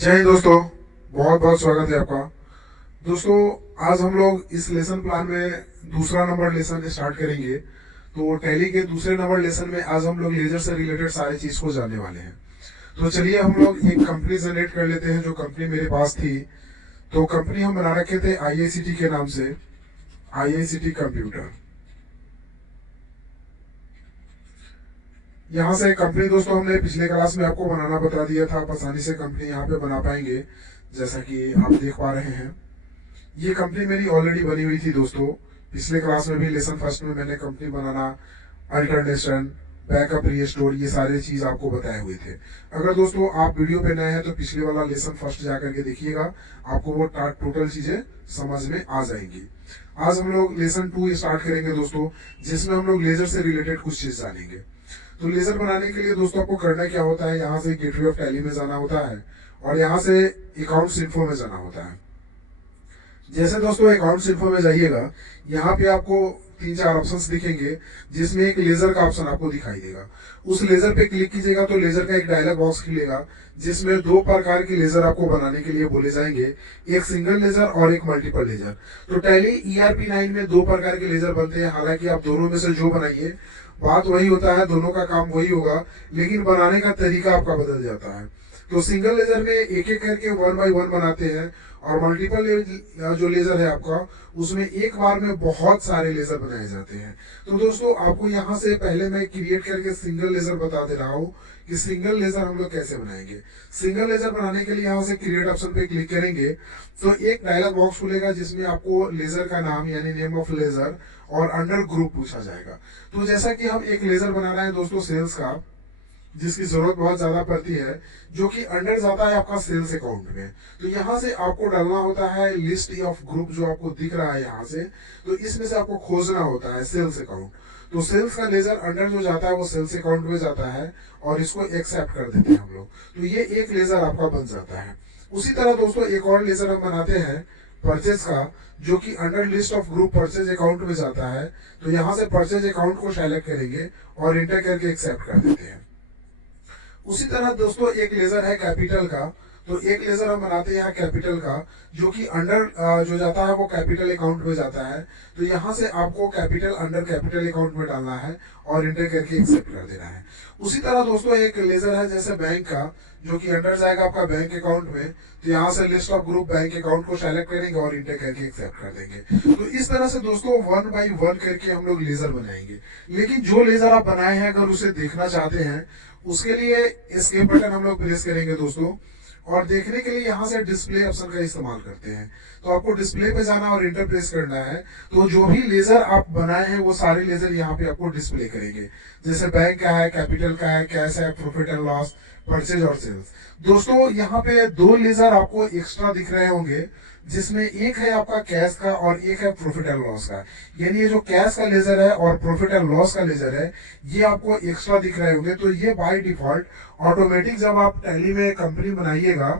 जय हिंद दोस्तों। बहुत बहुत स्वागत है आपका। दोस्तों, आज हम लोग इस लेसन प्लान में दूसरा नंबर लेसन स्टार्ट करेंगे। तो टैली के दूसरे नंबर लेसन में आज हम लोग लेजर से रिलेटेड सारी चीज को जानने वाले हैं। तो चलिए हम लोग एक कंपनी जनरेट कर लेते हैं जो कंपनी मेरे पास थी। तो कंपनी हम बना रखे थे आईआईसीटी के नाम से, आईआईसीटी कंप्यूटर। यहाँ से कंपनी दोस्तों हमने पिछले क्लास में आपको बनाना बता दिया था, आप आसानी से कंपनी यहाँ पे बना पाएंगे जैसा कि आप देख पा रहे हैं। ये कंपनी मेरी ऑलरेडी बनी हुई थी दोस्तों। पिछले क्लास में भी लेसन फर्स्ट में मैंने कंपनी बनाना, अल्टरनेशन, बैकअप, रीस्टोर, ये सारे चीज आपको बताए हुए थे। अगर दोस्तों आप वीडियो पे नए हैं तो पिछले वाला लेसन फर्स्ट जाकर के देखिएगा, आपको वो टोटल चीजें समझ में आ जाएंगी। आज हम लोग लेसन 2 स्टार्ट करेंगे दोस्तों, जिसमें हम लोग लेजर से रिलेटेड कुछ चीज जानेंगे। तो लेजर बनाने के लिए दोस्तों आपको करना क्या होता है, यहाँ से गेटवे ऑफ टैली में जाना होता है और यहाँ से अकाउंट्स इन्फो में जाना होता है। जैसे दोस्तों अकाउंट्स इन्फो में जाइएगा, यहाँ पे आपको 3-4 ऑप्शंस दिखेंगे, जिसमें एक लेजर का ऑप्शन आपको दिखाई देगा। उस लेजर पे क्लिक कीजिएगा तो लेजर का एक डायलॉग बॉक्स खुलेगा, जिसमें 2 प्रकार के लेजर आपको बनाने के लिए बोले जाएंगे, एक सिंगल लेजर और एक मल्टीपल लेजर। तो टैली ERP9 में 2 प्रकार के लेजर बनते हैं। हालांकि आप दोनों में से जो बनाइए बात वही होता है, दोनों का काम वही होगा, लेकिन बनाने का तरीका आपका बदल जाता है। तो सिंगल लेजर में एक एक करके 1 बाय 1 बनाते हैं, और मल्टीपल जो लेजर है आपका, उसमें एक बार में बहुत सारे लेजर बनाए जाते हैं। तो दोस्तों आपको यहाँ से पहले मैं क्रिएट करके सिंगल लेजर बता दे रहा हूँ कि सिंगल लेजर हम लोग कैसे बनाएंगे। सिंगल लेजर बनाने के लिए यहाँ से क्रिएट ऑप्शन पे क्लिक करेंगे तो एक डायलॉग बॉक्स खुलेगा, जिसमें आपको लेजर का नाम यानी नेम ऑफ लेजर और अंडर ग्रुप पूछा जाएगा। तो जैसा कि हम एक लेजर बना रहे हैं दोस्तों सेल्स का, जिसकी जरूरत बहुत ज्यादा पड़ती है, जो कि अंडर जाता है आपका सेल्स अकाउंट में। तो यहाँ से आपको डालना होता है लिस्ट ऑफ ग्रुप, जो आपको दिख रहा है यहाँ से। तो इसमें से आपको खोजना होता है सेल्स अकाउंट। तो सेल्स का लेजर अंडर जो जाता है वो सेल्स अकाउंट में जाता है, और इसको एक्सेप्ट कर देते हैं हम लोग। तो ये एक लेजर आपका बन जाता है। उसी तरह दोस्तों एक और लेजर हम बनाते हैं परचेज का, जो कि under list of group purchase account में जाता है। तो यहाँ से परचेज अकाउंट को सेलेक्ट करेंगे और इंटर करके एक्सेप्ट कर देते हैं। उसी तरह दोस्तों एक लेजर है कैपिटल का। तो एक लेजर हम बनाते हैं यहाँ कैपिटल का, जो कि अंडर जो जाता है वो कैपिटल अकाउंट में जाता है। तो यहाँ से आपको कैपिटल अंडर कैपिटल अकाउंट में डालना है और इंटर करके एक्सेप्ट कर देना है। उसी तरह दोस्तों एक लेजर है जैसे बैंक का, जो कि अंडर जाएगा आपका बैंक अकाउंट में। तो यहाँ से list of group bank account को सेलेक्ट करेंगे और इंटर करके एक्सेप्ट कर देंगे। तो इस तरह से दोस्तों 1 बाय 1 करके हम लोग लेजर बनाएंगे। लेकिन जो लेजर आप बनाए हैं अगर उसे देखना चाहते हैं, उसके लिए एस्केप बटन हम लोग प्रेस करेंगे दोस्तों, और देखने के लिए यहाँ से डिस्प्ले ऑप्शन का इस्तेमाल करते हैं। तो आपको डिस्प्ले पे जाना और इंटर प्रेस करना है। तो जो भी लेजर आप बनाए हैं वो सारे लेजर यहाँ पे आपको डिस्प्ले करेंगे। जैसे बैंक का है, कैपिटल का है, कैश है, प्रॉफिट एंड लॉस, परचेज और सेल्स। दोस्तों यहाँ पे 2 लेजर आपको एक्स्ट्रा दिख रहे होंगे, जिसमें एक है आपका कैश का और एक है प्रॉफिट एंड लॉस का। यानी ये जो कैश का लेजर है और प्रॉफिट एंड लॉस का लेजर है, ये आपको एक्स्ट्रा दिख रहे होंगे। तो ये बाय डिफॉल्ट ऑटोमेटिक जब आप टैली में कंपनी बनाइएगा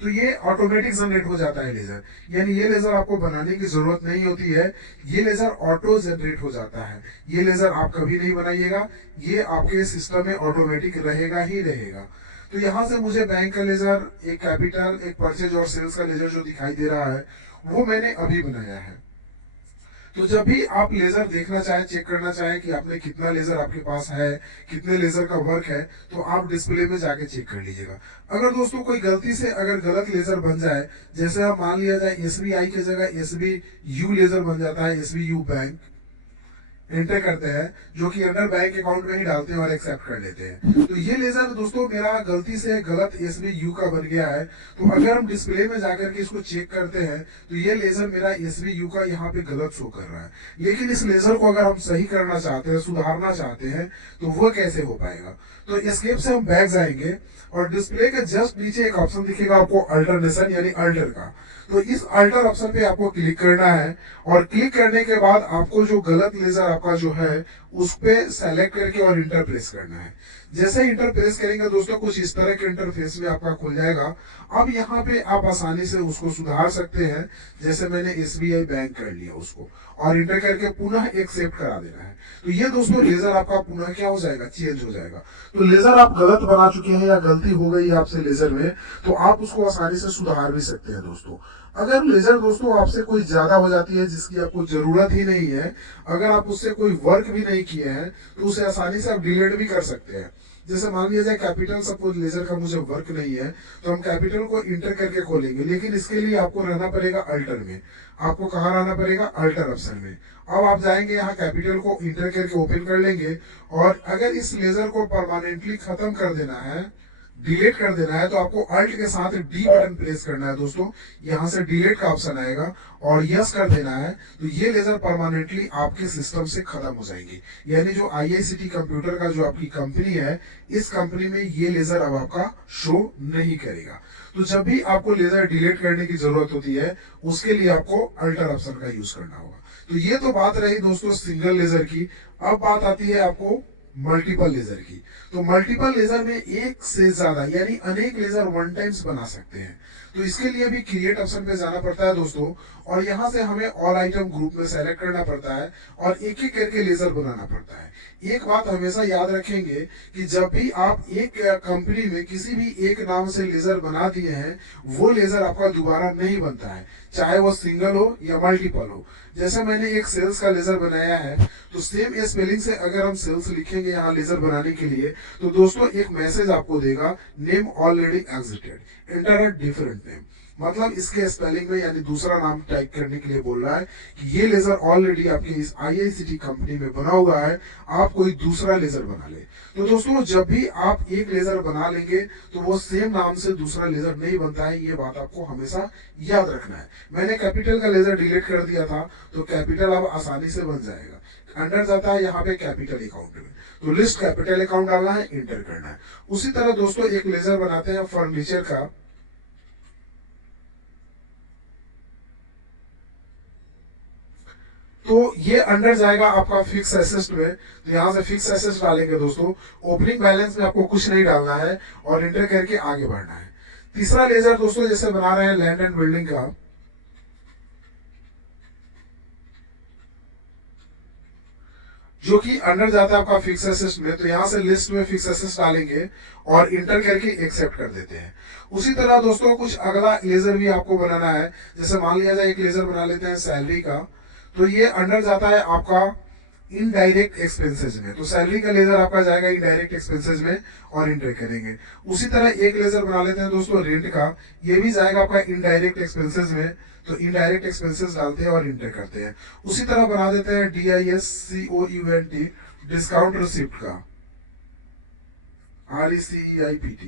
तो ये ऑटोमेटिक जनरेट हो जाता है लेजर। यानी ये लेजर आपको बनाने की जरूरत नहीं होती है, ये लेजर ऑटो जनरेट हो जाता है। ये लेजर आप कभी नहीं बनाइएगा, ये आपके सिस्टम में ऑटोमेटिक रहेगा ही रहेगा। तो यहाँ से मुझे बैंक का लेजर, एक कैपिटल, एक परचेज और सेल्स का लेजर जो दिखाई दे रहा है वो मैंने अभी बनाया है। तो जब भी आप लेजर देखना चाहें, चेक करना चाहें कि आपने कितना लेजर आपके पास है, कितने लेजर का वर्क है, तो आप डिस्प्ले में जाके चेक कर लीजिएगा। अगर दोस्तों कोई गलती से अगर गलत लेजर बन जाए, जैसे हम मान लिया जाए SBI की जगह SBU लेजर बन जाता है, SBU बैंक एंटर करते हैं, जो कि अंडर बैंक अकाउंट में ही डालते हैं और एक्सेप्ट कर लेते हैं। तो ये लेजर दोस्तों मेरा गलती से गलत SBU का बन गया है। तो अगर हम डिस्प्ले में जाकर के इसको चेक करते हैं तो ये लेजर मेरा SBU का यहाँ पे गलत शो कर रहा है। लेकिन इस लेजर को अगर हम सही करना चाहते हैं, सुधारना चाहते हैं, तो वो कैसे हो पाएगा। तो एस्केप से हम बैक जाएंगे और डिस्प्ले के जस्ट नीचे एक ऑप्शन दिखेगा आपको अल्टरनेशन यानी अल्टर का। तो इस अल्टर ऑप्शन पे आपको क्लिक करना है, और क्लिक करने के बाद आपको जो गलत लेजर आपका जो है उस पे सेलेक्ट करके और इंटर प्रेस करना है। जैसे ही इंटर प्रेस करेंगे दोस्तों कुछ इस तरह के इंटरफेस में आपका खुल जाएगा। अब यहाँ पे आप आसानी से उसको सुधार सकते हैं। जैसे मैंने एसबीआई बैंक कर लिया उसको, और इंटर करके पुनः एक्सेप्ट करा देना है। तो ये दोस्तों लेजर आपका पुनः क्या हो जाएगा, चेंज हो जाएगा। तो लेजर आप गलत बना चुके हैं या गलती हो गई है आपसे लेजर में, तो आप उसको आसानी से सुधार भी सकते हैं दोस्तों। अगर लेजर दोस्तों आपसे कोई ज्यादा हो जाती है जिसकी आपको जरूरत ही नहीं है, अगर आप उससे कोई वर्क भी नहीं किए हैं, तो उसे आसानी से आप डिलीट भी कर सकते हैं। जैसे मान लिया जाए कैपिटल, सपोज लेजर का मुझे वर्क नहीं है, तो हम कैपिटल को इंटर करके खोलेंगे, लेकिन इसके लिए आपको रहना पड़ेगा अल्टर में। आपको कहाँ रहना पड़ेगा, अल्टर ऑप्शन में। अब आप जाएंगे यहाँ कैपिटल को इंटर करके ओपन कर लेंगे, और अगर इस लेजर को परमानेंटली खत्म कर देना है, डिलीट कर देना है, तो आपको अल्ट के साथ डी बटन प्रेस करना है दोस्तों। यहां से डिलीट का ऑप्शन आएगा और यस कर देना है, तो ये लेजर परमानेंटली आपके सिस्टम से खत्म हो जाएंगे। यानी जो आईआईसीटी कंप्यूटर का जो आपकी कंपनी है, इस कंपनी में ये लेजर अब आपका शो नहीं करेगा। तो जब भी आपको लेजर डिलीट करने की जरूरत होती है, उसके लिए आपको अल्टर ऑप्शन का यूज करना होगा। तो ये तो बात रही दोस्तों सिंगल लेजर की। अब बात आती है आपको मल्टीपल लेजर की। तो मल्टीपल लेजर में एक से ज्यादा यानी अनेक लेजर वन टाइम्स बना सकते हैं। तो इसके लिए भी क्रिएट ऑप्शन पे जाना पड़ता है दोस्तों, और यहाँ से हमें ऑल आइटम ग्रुप में सेलेक्ट करना पड़ता है और एक एक करके लेजर बनाना पड़ता है। एक बात हमेशा याद रखेंगे कि जब भी आप एक कंपनी में किसी भी एक नाम से लेजर बना दिए हैं, वो लेजर आपका दोबारा नहीं बनता है, चाहे वो सिंगल हो या मल्टीपल हो। जैसे मैंने एक सेल्स का लेजर बनाया है, तो सेम स्पेलिंग से अगर हम सेल्स लिखेंगे यहाँ लेजर बनाने के लिए, तो दोस्तों एक मैसेज आपको देगा, name already exerted, enter a different name. मतलब इसके स्पेलिंग में यानी दूसरा नाम टाइप करने के लिए बोल रहा है कि ये लेजर ऑलरेडी आपके इस आईआईसीटी कंपनी में बना हुआ है, आप कोई दूसरा लेजर बना ले। तो दोस्तों जब भी आप एक लेजर बना लेंगे, तो वो सेम नाम से दूसरा लेजर नहीं बनता है, ये बात आपको हमेशा याद रखना है। मैंने कैपिटल का लेजर डिलीट कर दिया था, तो कैपिटल अब आसानी से बन जाएगा। अंडर जाता है यहाँ पे कैपिटल अकाउंट में, तो लिस्ट कैपिटल अकाउंट डालना है, इंटर करना है। उसी तरह दोस्तों एक लेजर बनाते हैं फर्नीचर का। तो ये अंडर जाएगा आपका फिक्स एसेट में, तो यहाँ से फिक्स एसेट डालेंगे दोस्तों। ओपनिंग बैलेंस में आपको कुछ नहीं डालना है और इंटर करके आगे बढ़ना है। तीसरा लेजर दोस्तों जैसे बना रहे हैं लैंड एंड बिल्डिंग का, जो कि अंडर जाता है आपका फिक्स एसेट में, तो यहाँ से लिस्ट में फिक्स एसेट डालेंगे और इंटर करके एक्सेप्ट कर देते हैं। उसी तरह दोस्तों कुछ अगला लेजर भी आपको बनाना है। जैसे मान लिया जाए एक लेजर बना लेते हैं सैलरी का, तो ये अंडर जाता है आपका इनडायरेक्ट एक्सपेंसेस में, तो सैलरी का लेजर आपका जाएगा इनडायरेक्ट एक्सपेंसेस में और इंटर करेंगे। उसी तरह एक लेजर बना लेते हैं दोस्तों रेंट का, ये भी जाएगा आपका इनडायरेक्ट एक्सपेंसेस में, तो इनडायरेक्ट एक्सपेंसेस डालते हैं और इंटर करते हैं। उसी तरह बना देते हैं DISCOUNT डिस्काउंट रिसिप्ट का, RECEIPT,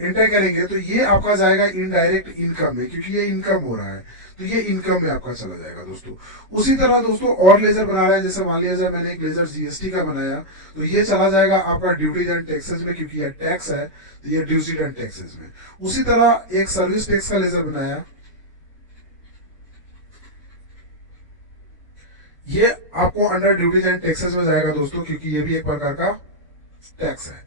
एंटर करेंगे तो ये आपका जाएगा इनडायरेक्ट इनकम में, क्योंकि ये इनकम हो रहा है, तो ये इनकम में आपका चला जाएगा दोस्तों। उसी तरह दोस्तों और लेजर बना रहे हैं, जैसे मान लिया जाए मैंने एक लेजर GST का बनाया, तो ये चला जाएगा आपका ड्यूटीज एंड टैक्सेस में, क्योंकि ये टैक्स है, तो ये ड्यूटीज एंड टैक्सेस में। उसी तरह एक सर्विस टैक्स का लेजर बनाया, ये आपको अंडर ड्यूटीज एंड टैक्सेस में जाएगा दोस्तों, क्योंकि ये भी एक प्रकार का टैक्स है।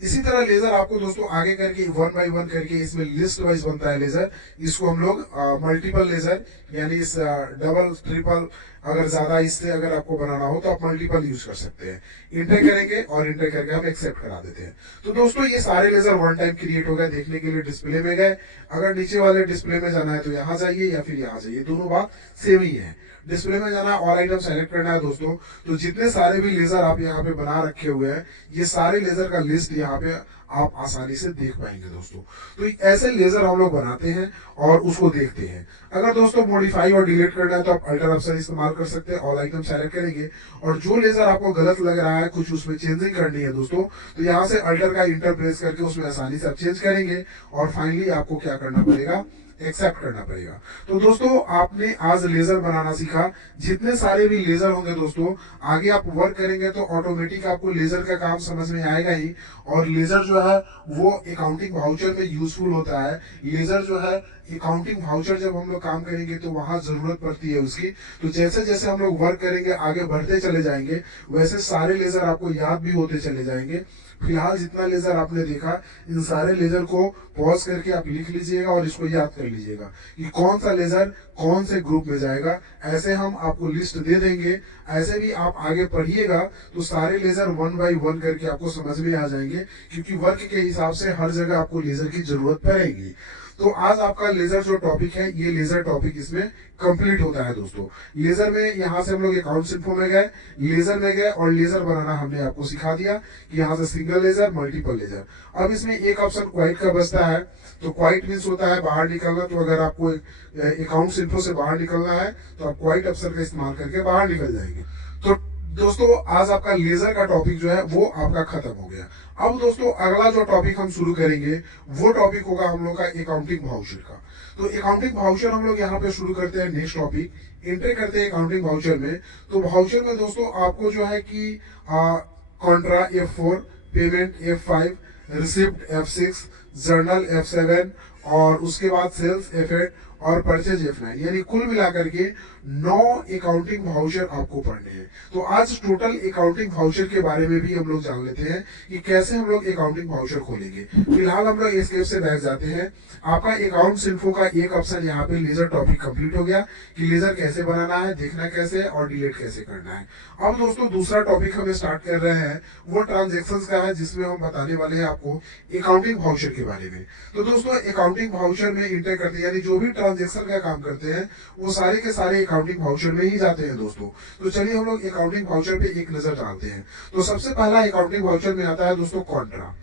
इसी तरह लेजर आपको दोस्तों आगे करके वन बाय वन करके इसमें लिस्ट वाइज बनता है लेजर। इसको हम लोग मल्टीपल लेजर यानी इस डबल ट्रिपल अगर ज्यादा इससे अगर आपको बनाना हो तो आप मल्टीपल यूज कर सकते हैं। इंटर करेंगे और इंटर करके हम एक्सेप्ट करा देते हैं। तो दोस्तों ये सारे लेजर वन टाइम क्रिएट हो गए। देखने के लिए डिस्प्ले में गए, अगर नीचे वाले डिस्प्ले में जाना है तो यहाँ जाइए या फिर यहाँ जाइए, दोनों बात सेम ही है। डिस्प्ले में जाना है, ऑल आइटम सेलेक्ट करना है दोस्तों। तो जितने सारे भी लेजर आप यहाँ पे बना रखे हुए हैं, ये सारे लेजर का लिस्ट यहाँ पे आप आसानी से देख पाएंगे दोस्तों। तो ऐसे लेजर हम लोग बनाते हैं और उसको देखते हैं। अगर दोस्तों मॉडिफाई और डिलीट करना है तो आप अल्टर ऑप्शन इस्तेमाल कर सकते हैं, ऑल आइटम सेलेक्ट करेंगे और जो लेजर आपको गलत लग रहा है, कुछ उसमें चेंजिंग करनी है दोस्तों, तो यहाँ से अल्टर का इंटर प्रेस करके उसमें आसानी से आप चेंज करेंगे और फाइनली आपको क्या करना पड़ेगा, एक्सेप्ट करना पड़ेगा। तो दोस्तों आपने आज लेजर बनाना सीखा। जितने सारे भी लेजर होंगे दोस्तों, आगे आप वर्क करेंगे तो ऑटोमेटिक आपको लेजर का काम समझ में आएगा ही। और लेजर जो है वो अकाउंटिंग वाउचर में यूजफुल होता है। लेजर जो है अकाउंटिंग वाउचर जब हम लोग काम करेंगे तो वहां जरूरत पड़ती है उसकी। तो जैसे जैसे हम लोग वर्क करेंगे आगे बढ़ते चले जाएंगे, वैसे सारे लेजर आपको याद भी होते चले जाएंगे। फिलहाल जितना लेजर आपने देखा, इन सारे लेजर को पॉज करके आप लिख लीजिएगा और इसको याद कर लीजिएगा कि कौन सा लेजर कौन से ग्रुप में जाएगा। ऐसे हम आपको लिस्ट दे देंगे, ऐसे भी आप आगे पढ़िएगा तो सारे लेजर वन बाय वन करके आपको समझ में आ जाएंगे, क्योंकि वर्क के हिसाब से हर जगह आपको लेजर की जरूरत पड़ेगी। तो आज आपका लेजर जो टॉपिक है, ये लेजर टॉपिक इसमें कंप्लीट होता है दोस्तों। लेजर में यहाँ से हम लोग अकाउंट्स इन्फो में गए, लेजर में गए और लेजर बनाना हमने आपको सिखा दिया कि यहाँ से सिंगल लेजर, मल्टीपल लेजर। अब इसमें एक ऑप्शन क्वाइट का बचता है। तो क्वाइट मीन्स होता है बाहर निकलना। तो अगर आपको अकाउंट्स इन्फो से बाहर निकलना है तो आप क्वाइट ऑप्शन का इस्तेमाल करके बाहर निकल जाएंगे। तो दोस्तों आज आपका लेजर का टॉपिक जो है वो आपका खत्म हो गया। अब दोस्तों अगला जो टॉपिक हम शुरू करेंगे वो टॉपिक होगा हम लोग का अकाउंटिंग वाउचर का। तो अकाउंटिंग वाउचर हम लोग यहाँ पे शुरू करते हैं। नेक्स्ट टॉपिक एंटर करते हैं अकाउंटिंग वाउचर में। तो वाउचर में दोस्तों आपको जो है कि Contra F4, payment F5, receipt F6, journal F7 और उसके बाद सेल्स F8 और परचेज F9, यानी कुल मिलाकर के 9 अकाउंटिंग वाउचर आपको पढ़ने हैं। तो आज टोटल अकाउंटिंग वाउचर के बारे में भी हम लोग जान लेते हैं कि कैसे हम लोग अकाउंटिंग वाउचर खोलेंगे। फिलहाल हम लोग एस्केप से बैठ जाते हैं। आपका अकाउंट्स इन्फो का एक ऑप्शन यहाँ पे लेजर टॉपिक कंप्लीट हो गया कि लेजर कैसे बनाना है, देखना कैसे और डिलीट कैसे करना है। अब दोस्तों दूसरा टॉपिक हम स्टार्ट कर रहे हैं, वो ट्रांजेक्शन का है, जिसमें हम बताने वाले हैं आपको अकाउंटिंग वाउचर के बारे में। तो दोस्तों अकाउंटिंग वाउचर में इंटर करते हैं, यानी जो भी ट्रांजेक्शन का काम करते हैं वो सारे के सारे अकाउंटिंग वाउचर में ही जाते हैं दोस्तों। तो चलिए हम लोग अकाउंटिंग वाउचर पे एक नजर डालते हैं। तो सबसे पहला अकाउंटिंग वाउचर में आता है दोस्तों कॉन्ट्रा।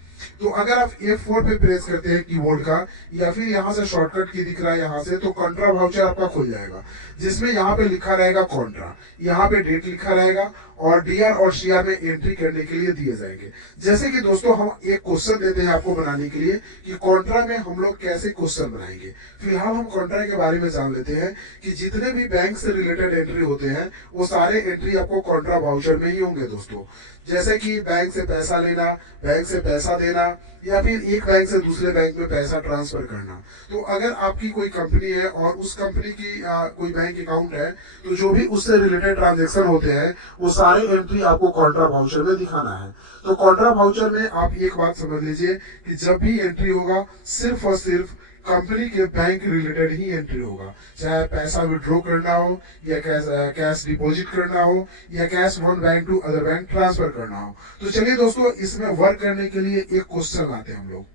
तो अगर आप F4 पे प्रेस करते हैं कीबोर्ड का, या फिर यहाँ से शॉर्टकट की दिख रहा है यहाँ से, तो कॉन्ट्रा वाउचर आपका खुल जाएगा, जिसमें यहाँ पे लिखा रहेगा कॉन्ट्रा, यहाँ पे डेट लिखा रहेगा और डीआर और सीआर में एंट्री करने के लिए दिए जाएंगे। जैसे कि दोस्तों हम एक क्वेश्चन देते हैं आपको बनाने के लिए कि कॉन्ट्रा में हम लोग कैसे क्वेश्चन बनाएंगे। फिलहाल हम कॉन्ट्रा के बारे में जान लेते हैं कि जितने भी बैंक से रिलेटेड एंट्री होते हैं वो सारे एंट्री आपको कॉन्ट्रा वाउचर में ही होंगे दोस्तों। जैसे कि बैंक से पैसा लेना, बैंक से पैसा देना, या फिर एक बैंक से दूसरे बैंक में पैसा ट्रांसफर करना। तो अगर आपकी कोई कंपनी है और उस कंपनी की कोई बैंक अकाउंट है, तो जो भी उससे रिलेटेड ट्रांजेक्शन होते हैं वो सारे एंट्री आपको कॉन्ट्रा वाउचर में दिखाना है। तो कॉन्ट्रा वाउचर में आप एक बात समझ लीजिए कि जब भी एंट्री होगा सिर्फ और सिर्फ कंपनी के बैंक रिलेटेड ही एंट्री होगा। चाहे पैसा विड्रॉ करना हो, या कैश डिपॉजिट करना हो, या cash one bank to other bank transfer करना हो। तो चलिए दोस्तों इसमें वर्क करने के लिए एक क्वेश्चन लाते हैं हम लोग।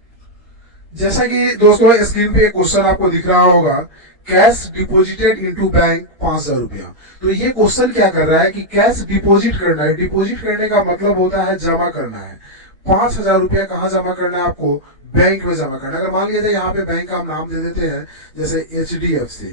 जैसा कि दोस्तों स्क्रीन पे एक क्वेश्चन आपको दिख रहा होगा, कैश डिपॉजिटेड इनटू बैंक 5,000 रुपया। तो ये क्वेश्चन क्या कर रहा है कि कैश डिपॉजिट करना है। डिपॉजिट करने का मतलब होता है जमा करना है। 5,000 रुपया कहाँ जमा करना है आपको? बैंक में जमा करना है। अगर मान लीजिए यहाँ पे बैंक का हम नाम दे देते हैं जैसे HDFC।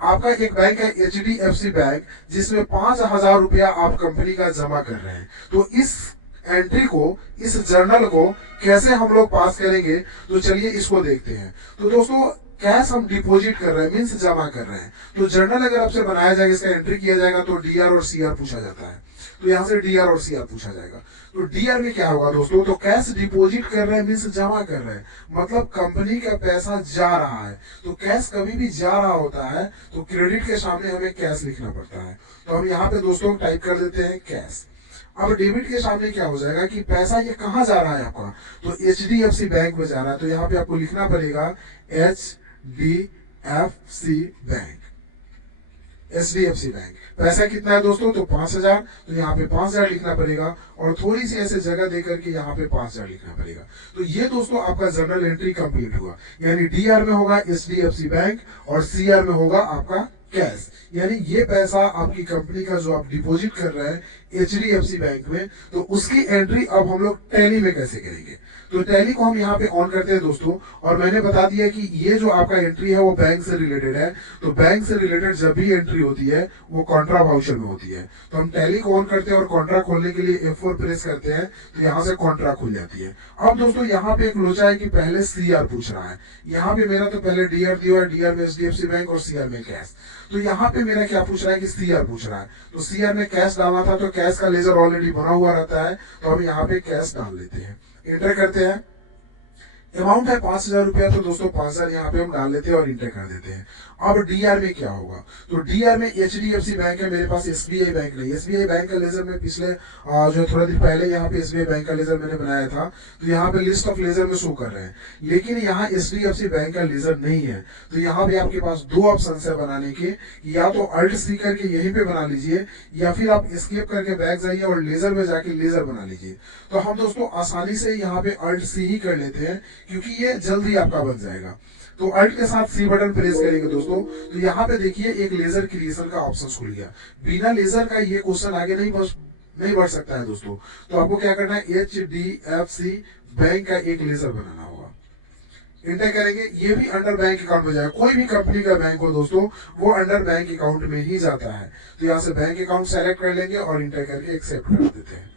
आपका एक बैंक है HDFC बैंक, जिसमें 5,000 रुपया आप कंपनी का जमा कर रहे हैं। तो इस एंट्री को, इस जर्नल को कैसे हम लोग पास करेंगे, तो चलिए इसको देखते हैं। तो दोस्तों कैश हम डिपॉजिट कर रहे हैं, मीन्स जमा कर रहे हैं। तो जर्नल अगर आपसे बनाया जाएगा, इसका एंट्री किया जाएगा, तो डीआर और सीआर पूछा जाता है। तो यहाँ से डीआर और सीआर पूछा जाएगा। तो डीआर में क्या होगा दोस्तों? तो कैश डिपॉजिट कर रहे हैं मीन्स जमा कर रहे हैं, मतलब कंपनी का पैसा जा रहा है। तो कैश कभी भी जा रहा होता है तो क्रेडिट के सामने हमें कैश लिखना पड़ता है। तो हम यहाँ पे दोस्तों टाइप कर देते हैं कैश। अब डेबिट के सामने क्या हो जाएगा कि पैसा ये कहाँ जा रहा है आपका? तो HDFC बैंक में जा रहा है। तो यहाँ पे आपको लिखना पड़ेगा HDFC बैंक, HDFC बैंक। पैसा कितना है दोस्तों? तो 5,000। तो यहाँ पे 5,000 लिखना पड़ेगा और थोड़ी सी ऐसे जगह देकर के यहाँ पे 5,000 लिखना पड़ेगा। तो ये दोस्तों आपका जर्नल एंट्री कंप्लीट हुआ। यानी डीआर में होगा HDFC बैंक और सीआर में होगा आपका कैश। यानी ये पैसा आपकी कंपनी का जो आप डिपॉजिट कर रहे हैं HDFC बैंक में, तो उसकी एंट्री अब हम लोग टैली में कैसे करेंगे। तो टैली को हम यहाँ पे ऑन करते हैं दोस्तों, और मैंने बता दिया कि ये जो आपका एंट्री है वो बैंक से रिलेटेड है। तो बैंक से रिलेटेड जब भी एंट्री होती है वो कॉन्ट्रा वाउचर में होती है। तो हम टैली को ऑन करते हैं और कॉन्ट्रा खोलने के लिए F4 प्रेस करते हैं, तो यहाँ से कॉन्ट्रा खुल जाती है। अब दोस्तों यहाँ पे एक लोचा है कि पहले CR पूछ रहा है। यहाँ पे मेरा तो पहले DR दिया है, DR में HDFC बैंक और CR में कैश। तो यहाँ पे मेरा क्या पूछ रहा है कि CR पूछ रहा है। तो CR में कैश डालना था, तो कैश का लेजर ऑलरेडी बना हुआ रहता है, तो हम यहाँ पे कैश डाल लेते हैं, इंटर करते हैं। अमाउंट है 5,000 रुपया, तो दोस्तों 5,000 यहाँ पे हम डाल लेते हैं और इंटर कर देते हैं। अब डीआर में क्या होगा, तो डीआर में HDFC बैंक है, मेरे पास SBI बैंक नहीं। SBI बैंक का लेजर में पिछले जो थोड़ा दिन पहले यहाँ पे SBI बैंक का लेजर मैंने बनाया था, तो यहाँ पे लिस्ट ऑफ लेजर में शो कर रहे हैं, लेकिन यहाँ HDFC बैंक का लेजर नहीं है। तो यहाँ पे आपके पास दो ऑप्शन है बनाने के, या तो अल्ट सी करके यहीं पे बना लीजिए, या फिर आप एस्केप करके बैक जाइए और लेजर में जाके लेजर बना लीजिए। तो हम दोस्तों आसानी से यहाँ पे अल्ट सी ही कर लेते हैं, क्योंकि ये जल्दी आपका बन जाएगा। तो अल्ट के साथ सी बटन प्रेस करेंगे दोस्तों, तो यहाँ पे देखिए एक लेजर क्रिएशन का ऑप्शन खुल गया। बिना लेजर का ये क्वेश्चन आगे नहीं बढ़ सकता है दोस्तों। तो आपको क्या करना है, HDFC बैंक का एक लेजर बनाना होगा, इंटर करेंगे। ये भी अंडर बैंक अकाउंट में जाएगा, कोई भी कंपनी का बैंक हो दोस्तों वो अंडर बैंक अकाउंट में ही जाता है। तो यहाँ से बैंक अकाउंट सेलेक्ट कर लेंगे और इंटर करके एक्सेप्ट कर देते हैं।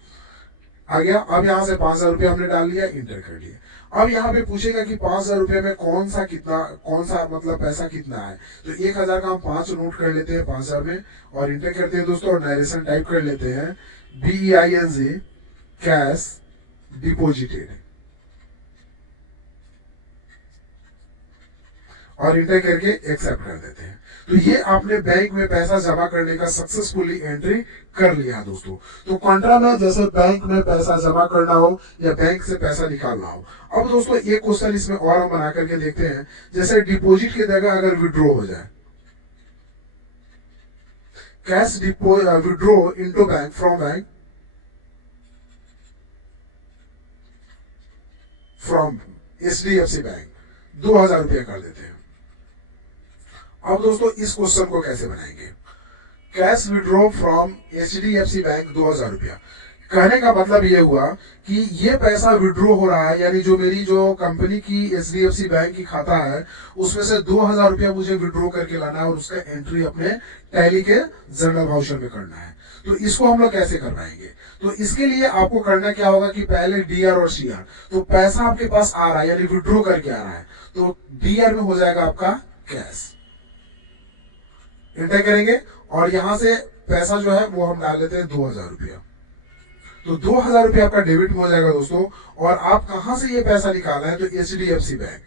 आ गया। अब यहाँ से 5,000 रुपया हमने डाल लिया, इंटर कर लिया। अब यहाँ पे पूछेगा कि 5,000 रुपये में कौन सा मतलब पैसा कितना है। तो 1,000 का हम 5 नोट कर लेते हैं 5,000 में और इंटर करते हैं दोस्तों, और नरेशन टाइप कर लेते हैं BEING कैश डिपोजिटेड, और इंटर करके एक्सेप्ट कर देते हैं। तो ये आपने बैंक में पैसा जमा करने का सक्सेसफुली एंट्री कर लिया दोस्तों। तो कॉन्ट्रा में जैसे बैंक में पैसा जमा करना हो या बैंक से पैसा निकालना हो। अब दोस्तों एक क्वेश्चन इसमें और हम बना करके देखते हैं, जैसे डिपॉजिट की जगह अगर विड्रॉ हो जाए, cash withdraw into bank from HDFC bank 2,000 रुपया कर देते हैं। अब दोस्तों इस क्वेश्चन को कैसे बनाएंगे, cash withdraw from HDFC bank 2,000 रुपया। कहने का मतलब ये हुआ कि ये पैसा विड्रॉ हो रहा है, यानी जो मेरी जो कंपनी की HDFC बैंक की खाता है उसमें से 2,000 रुपया मुझे विड्रॉ करके लाना है और उसका एंट्री अपने टैली के जनरल वाउचर में करना है। तो इसको हम लोग कैसे करवाएंगे, तो इसके लिए आपको करना क्या होगा कि पहले DR और CR, तो पैसा आपके पास आ रहा है यानी विड्रॉ करके आ रहा है, तो DR में हो जाएगा आपका कैश, इंटर करेंगे और यहां से पैसा जो है वो हम डाल लेते हैं 2,000 रुपया। तो 2,000 रुपया आपका डेबिट में हो जाएगा दोस्तों। और आप कहां से ये पैसा निकाला है, तो HDFC बैंक,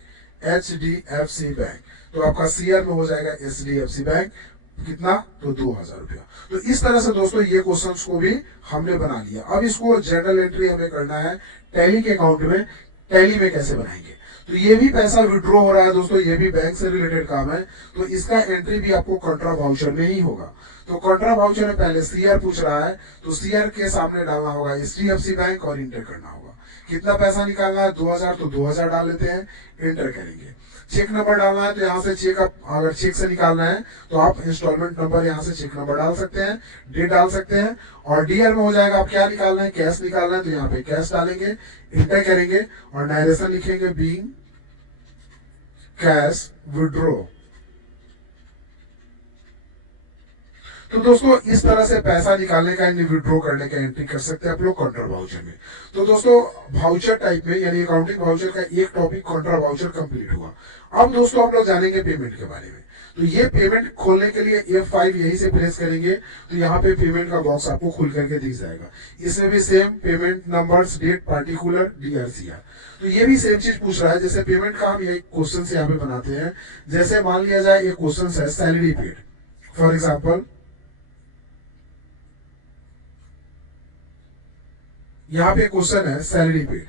HDFC बैंक, तो आपका CR में हो जाएगा HDFC बैंक, कितना, तो 2,000 रुपया। तो इस तरह से दोस्तों ये क्वेश्चंस को भी हमने बना लिया। अब इसको जनरल एंट्री हमें करना है टैली के अकाउंट में। टैली में कैसे बनाएंगे, तो ये भी पैसा विड्रॉ हो रहा है दोस्तों, ये भी बैंक से रिलेटेड काम है, तो इसका एंट्री भी आपको कॉन्ट्रा वाउचर में ही होगा। तो कॉन्ट्रा वाउचर में पहले CR पूछ रहा है, तो CR के सामने डालना होगा HDFC बैंक और इंटर करना होगा। कितना पैसा निकालना है, 2,000, तो 2,000 डाल लेते हैं, इंटर करेंगे। चेक नंबर डालना है, तो यहाँ से चेक, अगर चेक से निकालना है तो आप इंस्टॉलमेंट नंबर यहाँ से चेक नंबर डाल सकते हैं, डेट डाल सकते हैं। और DR में हो जाएगा आप क्या निकालना है, कैश निकालना है, तो यहाँ पे कैश डालेंगे, इंटर करेंगे और नरेशन लिखेंगे बीइंग कैश विड्रॉ। तो दोस्तों इस तरह से पैसा निकालने का यानी विड्रॉ करने का एंट्री कर सकते हैं आप लोग कॉन्ट्रा वाउचर में। तो दोस्तों वाउचर टाइप में यानी अकाउंटिंग वाउचर का एक टॉपिक कॉन्ट्रा वाउचर कंप्लीट हुआ। अब दोस्तों हम लोग जानेंगे पेमेंट के बारे में। तो ये पेमेंट खोलने के लिए F5 यहीं से प्रेस करेंगे, तो यहाँ पे पेमेंट का बॉक्स आपको खुल करके दिख जाएगा। इसमें भी same payment numbers, date, particular, DR CR। तो ये भी सेम चीज पूछ रहा है। जैसे पेमेंट का हम यही क्वेश्चन से यहाँ पे बनाते हैं। जैसे मान लिया जाए एक क्वेश्चन है सैलरी पेड, फॉर एग्जाम्पल यहाँ पे क्वेश्चन है सैलरी पेड,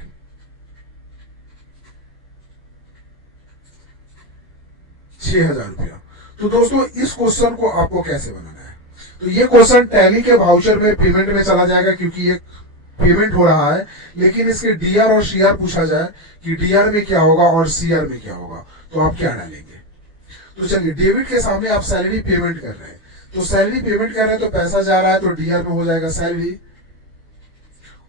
₹6,000। तो दोस्तों इस क्वेश्चन को आपको कैसे बनाना है, तो ये क्वेश्चन टैली के वाउचर में पेमेंट में चला जाएगा क्योंकि ये पेमेंट हो रहा है। लेकिन इसके DR और CR पूछा जाए कि DR में क्या होगा और CR में क्या होगा, तो आप क्या डालेंगे। तो चलिए, डेबिट के सामने आप सैलरी पेमेंट कर रहे हैं, तो सैलरी पेमेंट कर रहे हैं तो पैसा जा रहा है, तो DR में हो जाएगा सैलरी,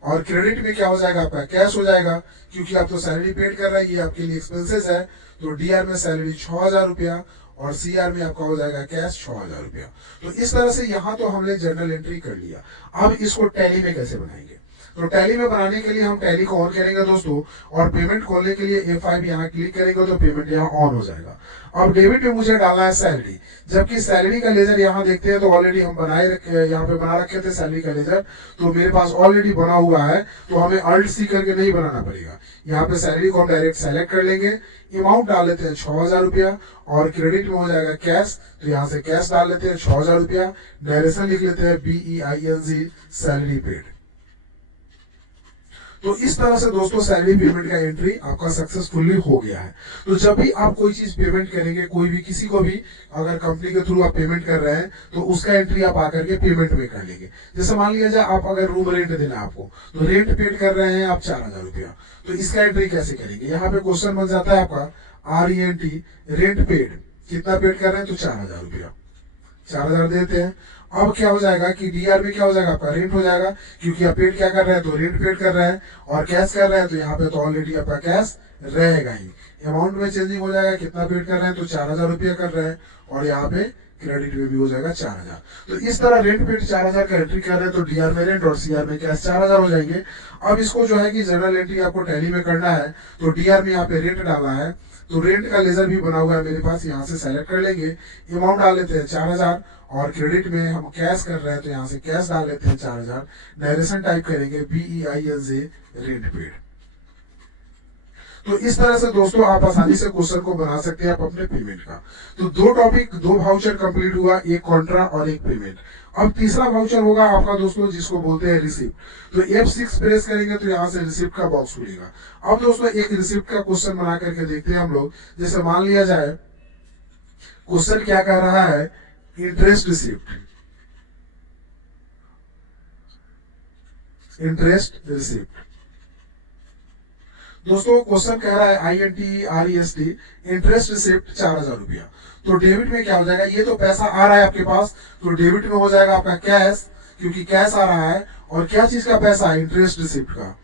और क्रेडिट में क्या हो जाएगा, आपका कैश हो जाएगा, क्योंकि आप तो सैलरी पेड कर रहे हैं, ये आपके लिए एक्सपेंसेस है। तो डीआर में सैलरी 6,000 रुपया और सीआर में आपका हो जाएगा कैश 6,000 रुपया। तो इस तरह से यहाँ तो हमने जर्नल एंट्री कर लिया। अब इसको टैली में कैसे बनाएंगे? तो टैली में बनाने के लिए हम टैली को ऑन करेंगे दोस्तों, और पेमेंट खोलने के लिए F5 यहाँ क्लिक करेंगे तो पेमेंट यहाँ ऑन हो जाएगा। अब डेबिट में मुझे डालना है सैलरी, जबकि सैलरी का लेजर यहाँ देखते हैं तो ऑलरेडी हम बनाए रखे, यहाँ पे बना रखे थे सैलरी का लेजर, तो मेरे पास ऑलरेडी बना हुआ है, तो हमें अल्ट सी करके नहीं बनाना पड़ेगा। यहाँ पे सैलरी को हम डायरेक्ट सेलेक्ट कर लेंगे, अमाउंट डाल लेते हैं 6,000 रुपया, और क्रेडिट में हो जाएगा कैश, तो यहाँ से कैश डाल लेते हैं 6,000 रुपया, डायरेक्शन लिख लेते हैं BEING सैलरी पेड। तो इस तरह से दोस्तों सैलरी पेमेंट का एंट्री आपका सक्सेसफुली हो गया है। तो जब भी आप कोई चीज पेमेंट करेंगे, कोई भी किसी को भी अगर कंपनी के थ्रू आप पेमेंट कर रहे हैं, तो उसका एंट्री आप आकर के पेमेंट में कर लेंगे। जैसे मान लिया जाए आप अगर रूम रेंट देना है आपको, तो रेंट पेड कर रहे हैं आप 4,000 रुपया, तो इसका एंट्री कैसे करेंगे? यहाँ पे क्वेश्चन बन जाता है आपका RENT, रेंट पेड कितना पेड कर रहे हैं, तो 4,000 रुपया, 4,000 देते हैं। अब क्या हो जाएगा कि डीआर में क्या हो जाएगा, आपका रेंट हो जाएगा, क्योंकि आप पेड क्या कर रहे हैं, तो रेंट पेड कर रहे हैं, और कैश कर रहे हैं, तो यहाँ पे तो ऑलरेडी आपका कैश रहेगा ही। अमाउंट में चेंजिंग हो जाएगा, कितना पेड कर रहे हैं, तो 4,000 रुपया कर रहे हैं, और यहाँ पे क्रेडिट में भी हो जाएगा 4,000। तो इस तरह रेंट पेड 4,000 का एंट्री कर रहे हैं, तो डीआर में रेंट और सीआर में कैश 4,000 हो जाएंगे। अब इसको जो है कि जनरल एंट्री आपको टैली में करना है, तो डीआर में यहाँ पे रेंट डालना है, तो रेंट का लेजर भी बना हुआ है मेरे पास, यहाँ से सेलेक्ट कर लेंगे, अमाउंट डाल लेते हैं 4,000, और क्रेडिट में हम कैश कर रहे हैं, तो यहाँ से कैश डाल लेते हैं 4,000, डायरेक्शन टाइप करेंगे BEING रेंट पेड। तो इस तरह से दोस्तों आप आसानी से क्वेश्चन को बना सकते हैं आप अपने पेमेंट का। तो दो टॉपिक, दो वाउचर कंप्लीट हुआ, एक कॉन्ट्रा और एक पेमेंट। अब तीसरा वाउचर होगा आपका दोस्तों, जिसको बोलते हैं रिसिप्ट। तो F6 प्रेस करेंगे तो यहाँ से रिसिप्ट का बॉक्स खुलेगा। अब दोस्तों एक रिसिप्ट का क्वेश्चन बना करके देखते हैं हम लोग। जैसे मान लिया जाए क्वेश्चन क्या कह रहा है, इंटरेस्ट रिसिप्ट, इंटरेस्ट रिसिप्ट। दोस्तों क्वेश्चन कह रहा है INTREST, इंटरेस्ट रिसिप्ट 4,000 रुपया। तो डेबिट में क्या हो जाएगा, ये तो पैसा आ रहा है आपके पास, तो डेबिट में हो जाएगा आपका कैश, क्योंकि कैश आ रहा है, और क्या चीज का पैसा, इंटरेस्ट रिसिप्ट का,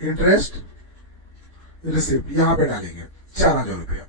इंटरेस्ट रिसिप्ट यहाँ पे डालेंगे 4,000 रुपया।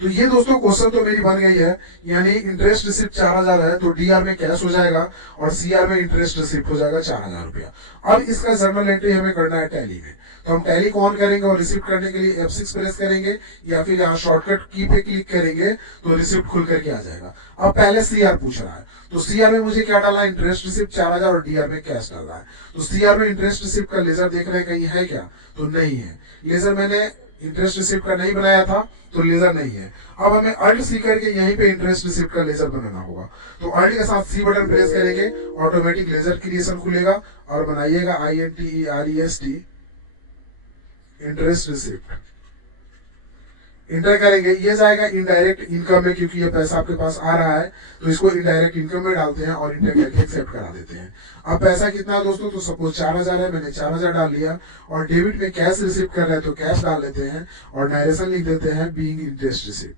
तो ये दोस्तों क्वेश्चन तो मेरी बन गई है, यानी इंटरेस्ट रिसिप्ट 4,000 है, तो डीआर में कैश हो जाएगा और सीआर में इंटरेस्ट रिसिप्ट हो जाएगा 4,000 रुपया। अब इसका जर्नल एंट्री हमें करना है टैली में, तो हम टैली को ऑन करेंगे और रिसिप्ट करने के लिए F6 प्रेस करेंगे, या फिर यहाँ शॉर्टकट की पे क्लिक करेंगे तो रिसिप्ट खुल करके आ जाएगा। अब पहले सीआर पूछ रहा है, तो सीआर में मुझे क्या डालना है, इंटरेस्ट रिसिप्ट 4,000, और डीआर में कैश डालना है। तो सीआर में इंटरेस्ट रिसिप्ट का लेजर देख रहे हैं कहीं है क्या, तो नहीं है, लेजर मैंने इंटरेस्ट रिसिप्ट का नहीं बनाया था, तो लेजर नहीं है। अब हमें अल्ट सी करके यहीं पे इंटरेस्ट रिसिप्ट का लेजर बनाना होगा। तो अल्ट के साथ सी बटन प्रेस करेंगे, ऑटोमेटिक लेजर क्रिएशन खुलेगा, और बनाइएगा INTEREST इंटरेस्ट रिसिप्ट, इंटर करेंगे, ये जाएगा इनडायरेक्ट इनकम में, क्योंकि ये पैसा आपके पास आ रहा है, तो इसको इनडायरेक्ट इनकम में डालते हैं और इंटर करके एक्सेप्ट करा देते हैं। अब पैसा कितना है दोस्तों, तो सपोज 4,000 है, मैंने 4,000 डाल लिया, और डेबिट में कैश रिसिप्ट कर रहे हैं तो कैश डाल लेते हैं, और डायरेक्शन लिख देते हैं बीइंग इंटरेस्ट रिसिप्ट,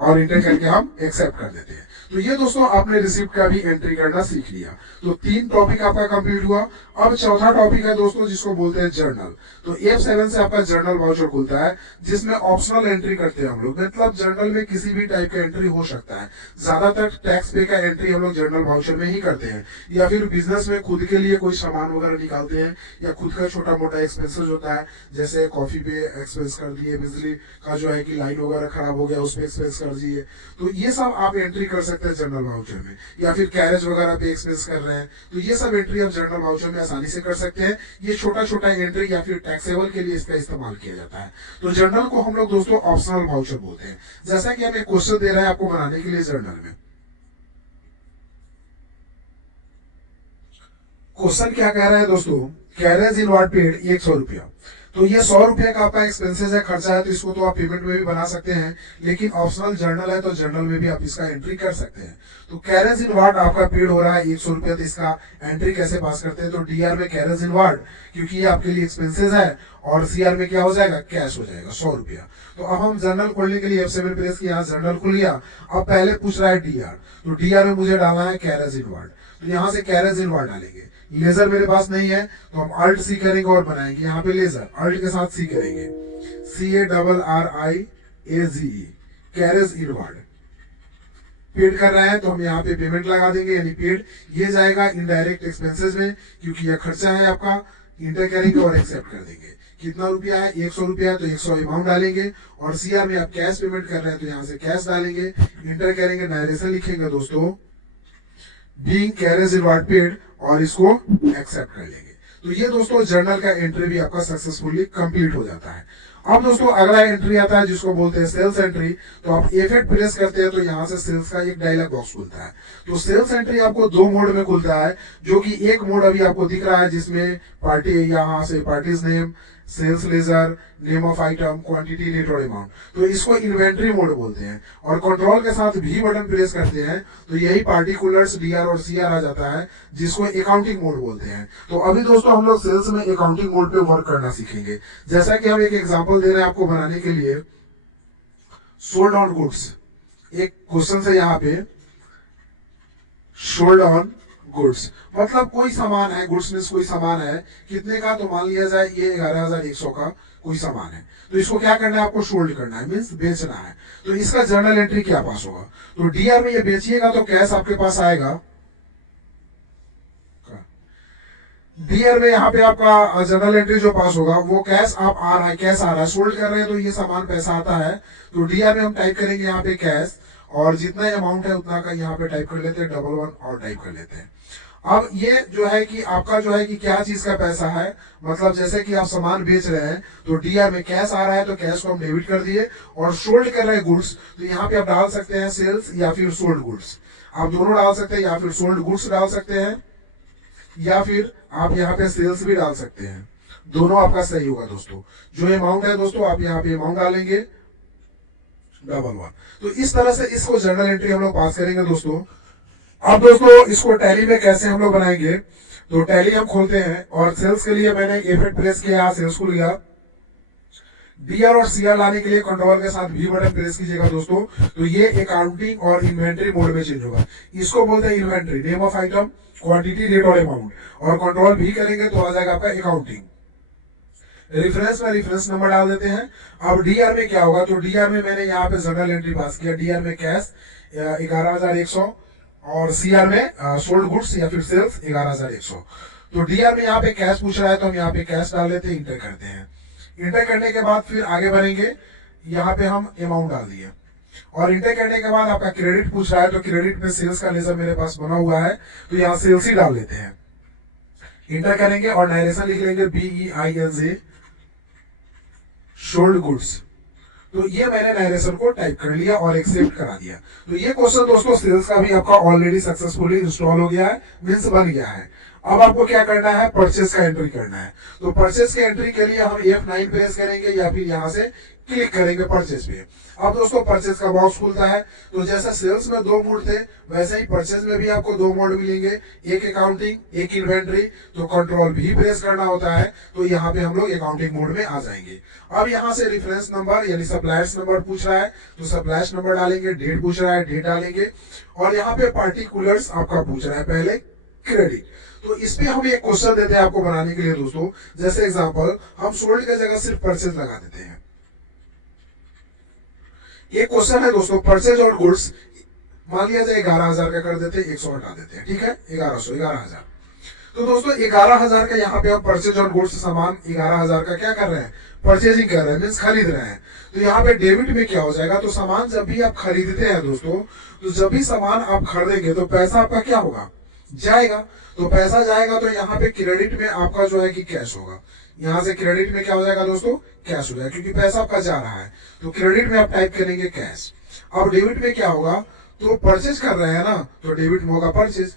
और इंटर करके हम एक्सेप्ट कर देते हैं। तो ये दोस्तों आपने रिसिप्ट का भी एंट्री करना सीख लिया। तो 3 टॉपिक आपका कंप्लीट हुआ। अब चौथा टॉपिक है दोस्तों, जिसको बोलते हैं जर्नल। तो F7 से आपका जर्नल वाउचर खुलता है, जिसमें ऑप्शनल एंट्री करते हैं हम लोग। मतलब जर्नल में किसी भी टाइप का एंट्री हो सकता है, ज्यादातर टैक्स पे का एंट्री हम लोग जर्नल वाउचर में ही करते हैं, या फिर बिजनेस में खुद के लिए कोई सामान वगैरह निकालते हैं, या खुद का छोटा मोटा एक्सपेंसेस होता है, जैसे कॉफी पे एक्सपेंस कर दिए, बिजली का जो है कि लाइन वगैरह खराब हो गया उस पे एक्सपेंस कर दिए, तो ये सब आप एंट्री कर सकते हैं जर्नल वाउचर में। या फिर कैरेज वगैरह पे एक्सपेंस कर रहे हैं, तो ये सब एंट्री आप जर्नल वाउचर में आसानी से कर सकते हैं। ये छोटा छोटा एंट्री या फिर टैक्सेबल के लिए इसका इस्तेमाल किया जाता है। तो जर्नल को हम लोग दोस्तों ऑप्शनल वाउचर बोलते हैं। जैसा कि हम एक क्वेश्चन दे रहे हैं आपको बनाने के लिए जर्नल में, क्वेश्चन क्या कह रहा है दोस्तों, कैरेज इन व्हाट पेड 100 रुपया। तो ये 100 रुपये का आपका एक्सपेंसेस है, खर्चा है, तो इसको तो आप पेमेंट में भी बना सकते हैं, लेकिन ऑप्शनल जर्नल है तो जर्नल में भी आप इसका एंट्री कर सकते हैं। तो कैरेज इन वार्ड आपका पेड हो रहा है 100 रुपया, तो इसका एंट्री कैसे पास करते हैं, तो डीआर में कैरेज इन वार्ड, क्योंकि ये आपके लिए एक्सपेंसेस है, और सीआर में क्या हो जाएगा, कैश हो जाएगा 100 रुपया। तो अब हम जर्नल खोलने के लिए F7 प्रेस किया, जर्नल खुल गया। अब पहले पूछ रहा है डीआर, तो डीआर में मुझे डालना है कैरेज इन वार्ड, तो यहाँ से कैरेज इन वार्ड डालेंगे, लेजर मेरे पास नहीं है तो हम अल्ट सी करेंगे और बनाएंगे यहाँ पे लेजर, अल्ट के साथ सी करेंगे, CARRIAGE, कैरेज इनवर्ड। पेड कर रहे हैं तो हम यहाँ पे पेमेंट लगा देंगे, यानी पेड ये जाएगा इनडायरेक्ट एक्सपेंसेस में, क्योंकि यह खर्चा है आपका। इंटर करेंगे और एक्सेप्ट कर देंगे। कितना रुपया है, 100 रुपया है तो 100 अमाउंट डालेंगे, और सीआर में आप कैश पेमेंट कर रहे हैं तो यहाँ से कैश डालेंगे, इंटर करेंगे, नारेशन लिखेंगे दोस्तों, बीइंग कैरेज रिवार्ड पेड, और इसको एक्सेप्ट कर लेंगे। तो ये दोस्तों जर्नल का एंट्री भी आपका सक्सेसफुली कंप्लीट हो जाता है। अब दोस्तों अगला एंट्री आता है जिसको बोलते हैं सेल्स एंट्री। तो आप F8 प्रेस करते हैं तो यहाँ से सेल्स का एक डायलॉग बॉक्स खुलता है। तो सेल्स एंट्री आपको दो मोड में खुलता है, जो कि एक मोड अभी आपको दिख रहा है जिसमें पार्टी, यहाँ से party's name, sales ledger, name of item, quantity, rate और अमाउंट, तो इसको इन्वेंट्री मोड बोलते हैं। और कंट्रोल के साथ भी बटन प्रेस करते हैं तो यही पार्टिकुलर्स, डीआर और सीआर आ जाता है, जिसको अकाउंटिंग मोड बोलते हैं। तो अभी दोस्तों हम लोग सेल्स में अकाउंटिंग मोड पे वर्क करना सीखेंगे। जैसा कि हम एक एग्जांपल दे रहे हैं आपको बनाने के लिए, सोल्ड ऑन गुड्स, एक क्वेश्चन है यहाँ पे, सोल्ड ऑन गुड्स मतलब कोई सामान है, गुड्स मीन्स कोई सामान है, कितने का, तो मान लिया जाए ये 11,100 का कोई सामान है। तो इसको क्या करना है, आपको सोल्ड करना है, मीन्स बेचना है। तो इसका जर्नल एंट्री क्या पास होगा, तो डीआर में ये बेचिएगा तो कैश आपके पास आएगा, डीआर में यहाँ पे आपका जर्नल एंट्री जो पास होगा वो कैश आप आ रहा है, कैश आ रहा है, सोल्ड कर रहे हैं तो ये सामान पैसा आता है। तो डीआर में हम टाइप करेंगे यहाँ पे कैश, और जितना अमाउंट है उतना का यहाँ पे टाइप कर लेते हैं, 11 और टाइप कर लेते हैं। अब ये जो है कि आपका जो है कि क्या चीज का पैसा है, मतलब जैसे कि आप सामान बेच रहे हैं तो डीआर में कैश आ रहा है तो कैश को हम डेबिट कर दिए, और सोल्ड कर रहे हैं गुड्स तो यहाँ पे आप डाल सकते हैं सेल्स या फिर सोल्ड गुड्स, आप दोनों डाल सकते हैं, या फिर सोल्ड गुड्स डाल सकते हैं, या फिर आप यहाँ पे सेल्स भी डाल सकते हैं, दोनों आपका सही होगा दोस्तों। जो अमाउंट है दोस्तों आप यहाँ पे अमाउंट डालेंगे 11। तो इस तरह से इसको जर्नल एंट्री हम लोग पास करेंगे दोस्तों। अब दोस्तों इसको टैली में कैसे हम लोग बनाएंगे, तो टैली हम खोलते हैं, और सेल्स के लिए मैंने F8 प्रेस किया, सेल्स खुल गया। डीआर और सीआर लाने के लिए कंट्रोल के साथ भी बटन प्रेस कीजिएगा दोस्तों, तो ये अकाउंटिंग और इन्वेंट्री मोड में चेंज होगा। इसको बोलते हैं inventory, name of item, quantity, rate और अमाउंट, और कंट्रोल भी करेंगे तो आ जाएगा आपका अकाउंटिंग। रेफरेंस में रेफरेंस नंबर डाल देते हैं। अब डीआर में क्या होगा, तो डीआर में मैंने यहाँ पे जर्नल एंट्री पास किया, डीआर में कैश 11,100, और सीआर में सोल्ड गुड्स या फिर सेल्स 11,100। तो डीआर में यहाँ पे कैश पूछ रहा है तो हम यहाँ पे कैश डाल देते हैं, इंटर करते हैं। इंटर करने के बाद फिर आगे बढ़ेंगे, यहाँ पे हम अमाउंट डाल दिए, और इंटर करने के बाद आपका क्रेडिट पूछ रहा है तो क्रेडिट में सेल्स का लेजर मेरे पास बना हुआ है तो यहाँ सेल्स ही डाल देते हैं, इंटर करेंगे और नरेशन लिख लेंगे BEING, सोल्ड गुड्स। तो ये मैंने नरेशन को टाइप कर लिया और एक्सेप्ट करा दिया। तो ये क्वेश्चन दोस्तों सेल्स का भी आपका ऑलरेडी सक्सेसफुली इंस्टॉल हो गया है, मीन्स बन गया है। अब आपको क्या करना है, परचेस का एंट्री करना है। तो परचेस के एंट्री के लिए हम F9 प्रेस करेंगे या फिर यहाँ से क्लिक करेंगे परचेस पे। अब दोस्तों परचेस का बॉक्स खुलता है। तो जैसा सेल्स में दो मोड थे वैसे ही परचेस में भी आपको दो मोड मिलेंगे, एक अकाउंटिंग, एक इन्वेंट्री। तो कंट्रोल भी प्रेस करना होता है, तो यहाँ पे हम लोग अकाउंटिंग मोड में आ जाएंगे। अब यहाँ से रेफरेंस नंबर यानी सप्लायर्स नंबर पूछ रहा है तो सप्लायर्स नंबर डालेंगे, डेट पूछ रहा है डेट डालेंगे, और यहाँ पे पार्टिकुलर्स आपका पूछ रहा है पहले क्रेडिट। तो इस पे हम एक क्वेश्चन देते हैं आपको बनाने के लिए दोस्तों। जैसे एग्जांपल हम सोल्ड की जगह सिर्फ परचेज लगा देते हैं। ये क्वेश्चन है दोस्तों, परचेज और गुड्स मान लिया जाए 11,000 का कर देते हैं, 100 हटा देते हैं, ठीक है, 1100, 11,000। तो दोस्तों 11,000 का यहाँ पे हम परचेज और गुड्स सामान 11,000 का क्या कर रहे हैं, परचेजिंग कर रहे हैं, मीन्स खरीद रहे हैं। तो यहाँ पे डेबिट में क्या हो जाएगा, तो सामान जब भी आप खरीदते हैं दोस्तों, तो जब भी सामान आप खरीदेंगे तो पैसा आपका क्या होगा, जाएगा। तो पैसा जाएगा तो यहाँ पे क्रेडिट में आपका जो है कि कैश होगा। यहाँ से क्रेडिट में क्या हो जाएगा दोस्तों, कैश हो जाएगा, क्योंकि पैसा आपका जा रहा है। तो क्रेडिट में आप टाइप करेंगे कैश। अब डेबिट में क्या होगा, तो परचेज कर रहे हैं ना, तो डेबिट में होगा परचेज।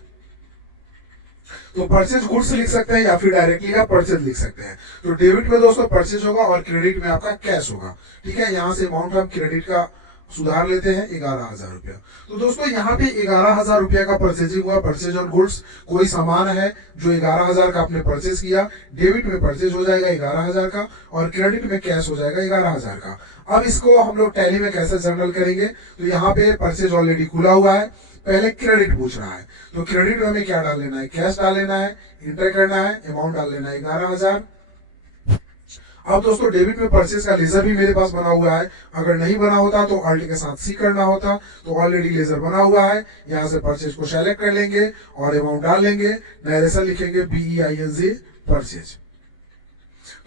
तो परचेज गुड्स लिख सकते हैं या फिर डायरेक्टली आप परचेज लिख सकते हैं। तो डेबिट में दोस्तों परचेज होगा और क्रेडिट में आपका कैश होगा, ठीक है। यहाँ से अमाउंट हम क्रेडिट का सुधार लेते हैं 11,000 रुपया। तो दोस्तों यहाँ पे 11,000 रुपया का परचेजिंग हुआ, परचेज ऑन गुड्स। कोई सामान है जो 11,000 का आपने परचेज किया, डेबिट में परचेज हो जाएगा 11,000 का और क्रेडिट में कैश हो जाएगा 11,000 का। अब इसको हम लोग टैली में कैसे जर्नल करेंगे, तो यहाँ पे परचेज ऑलरेडी खुला हुआ है, पहले क्रेडिट पूछ रहा है, तो क्रेडिट में हमें क्या डाल लेना है, कैश डाल लेना है, इंटर करना है, अमाउंट डाल लेना है 11,000। अब दोस्तों डेबिट में परचेज का लेजर भी मेरे पास बना हुआ है, अगर नहीं बना होता तो अल्ट के साथ सी करना होता, तो ऑलरेडी लेजर बना हुआ है। यहाँ से परचेज को सेलेक्ट कर लेंगे और अमाउंट डाल लेंगे, नरेशन लिखेंगे BEING परचेज।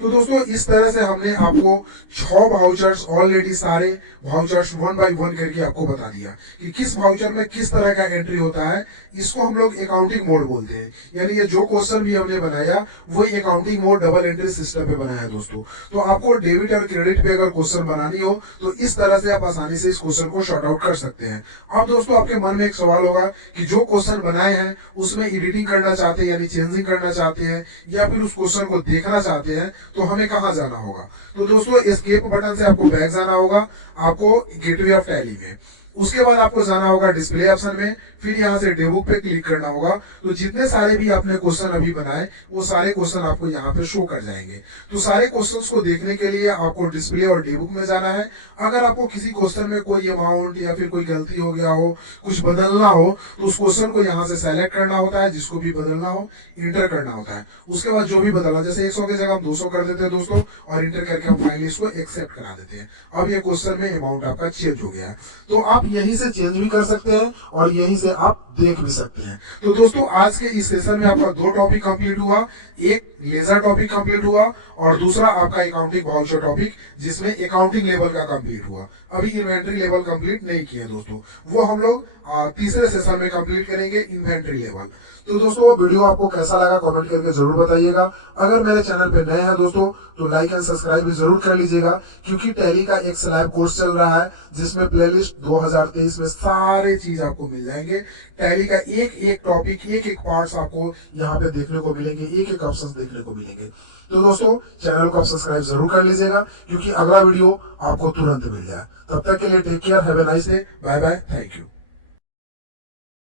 तो दोस्तों इस तरह से हमने आपको 6 वाउचर्स ऑलरेडी सारे वाउचर्स 1 बाय 1 करके आपको बता दिया कि किस वाउचर में किस तरह का एंट्री होता है। इसको हम लोग अकाउंटिंग मोड बोलते हैं, यानी ये जो क्वेश्चन भी हमने बनाया वो accounting mode double entry system पे बनाया है दोस्तों। तो आपको डेबिट और क्रेडिट पे अगर क्वेश्चन बनानी हो तो इस तरह से आप आसानी से इस क्वेश्चन को शॉर्ट आउट कर सकते हैं। अब दोस्तों आपके मन में एक सवाल होगा कि जो क्वेश्चन बनाए हैं उसमें एडिटिंग करना चाहते हैं यानी चेंजिंग करना चाहते हैं या फिर उस क्वेश्चन को देखना चाहते हैं तो हमें कहां जाना होगा। तो दोस्तों एस्केप बटन से आपको बैक जाना होगा, आपको गेटवे ऑफ टैली में। उसके बाद आपको जाना होगा डिस्प्ले ऑप्शन में, फिर यहाँ से डेबुक पे क्लिक करना होगा। तो जितने सारे भी आपने क्वेश्चन अभी बनाए वो सारे क्वेश्चन आपको यहाँ पे शो कर जाएंगे। तो सारे क्वेश्चंस को देखने के लिए आपको डिस्प्ले और डेबुक में जाना है। अगर आपको किसी क्वेश्चन में कोई अमाउंट या फिर कोई गलती हो गया हो, कुछ बदलना हो, तो उस क्वेश्चन को यहाँ से सेलेक्ट करना होता है, जिसको भी बदलना हो इंटर करना होता है। उसके बाद जो भी बदलना, जैसे 100 की जगह हम 200 कर देते हैं दोस्तों, और इंटर करके हम फाइनली इसको एक्सेप्ट करा देते हैं। अब ये क्वेश्चन में अमाउंट आपका चेंज हो गया है। तो आप यहीं से चेंज भी कर सकते हैं और यहीं से आप देख भी सकते हैं। तो दोस्तों आज के इस सेशन में आपका 2 टॉपिक कंप्लीट हुआ, एक लेजर टॉपिक कंप्लीट हुआ और दूसरा आपका अकाउंटिंग वाउचर टॉपिक, जिसमें अकाउंटिंग लेवल का कंप्लीट हुआ। अभी इन्वेंट्री लेवल कंप्लीट नहीं किया दोस्तों, वो हम लोग तीसरे सेशन में कंप्लीट करेंगे, इन्वेंट्री लेवल। तो दोस्तों वीडियो आपको कैसा लगा कमेंट करके जरूर बताइएगा। अगर मेरे चैनल पे नए हैं दोस्तों तो लाइक एंड सब्सक्राइब भी जरूर कर लीजिएगा, क्योंकि टैली का एक स्लैब कोर्स चल रहा है जिसमें प्लेलिस्ट 2023 में सारे चीज आपको मिल जाएंगे। टैली का एक एक टॉपिक, एक एक पार्ट्स आपको यहाँ पे देखने को मिलेंगे, एक एक ऑप्शंस देखने को मिलेंगे। तो दोस्तों चैनल को आप सब्सक्राइब जरूर कर लीजिएगा, क्योंकि अगला वीडियो आपको तुरंत मिल जाए। तब तक के लिए take care, have a nice day, bye bye, thank you.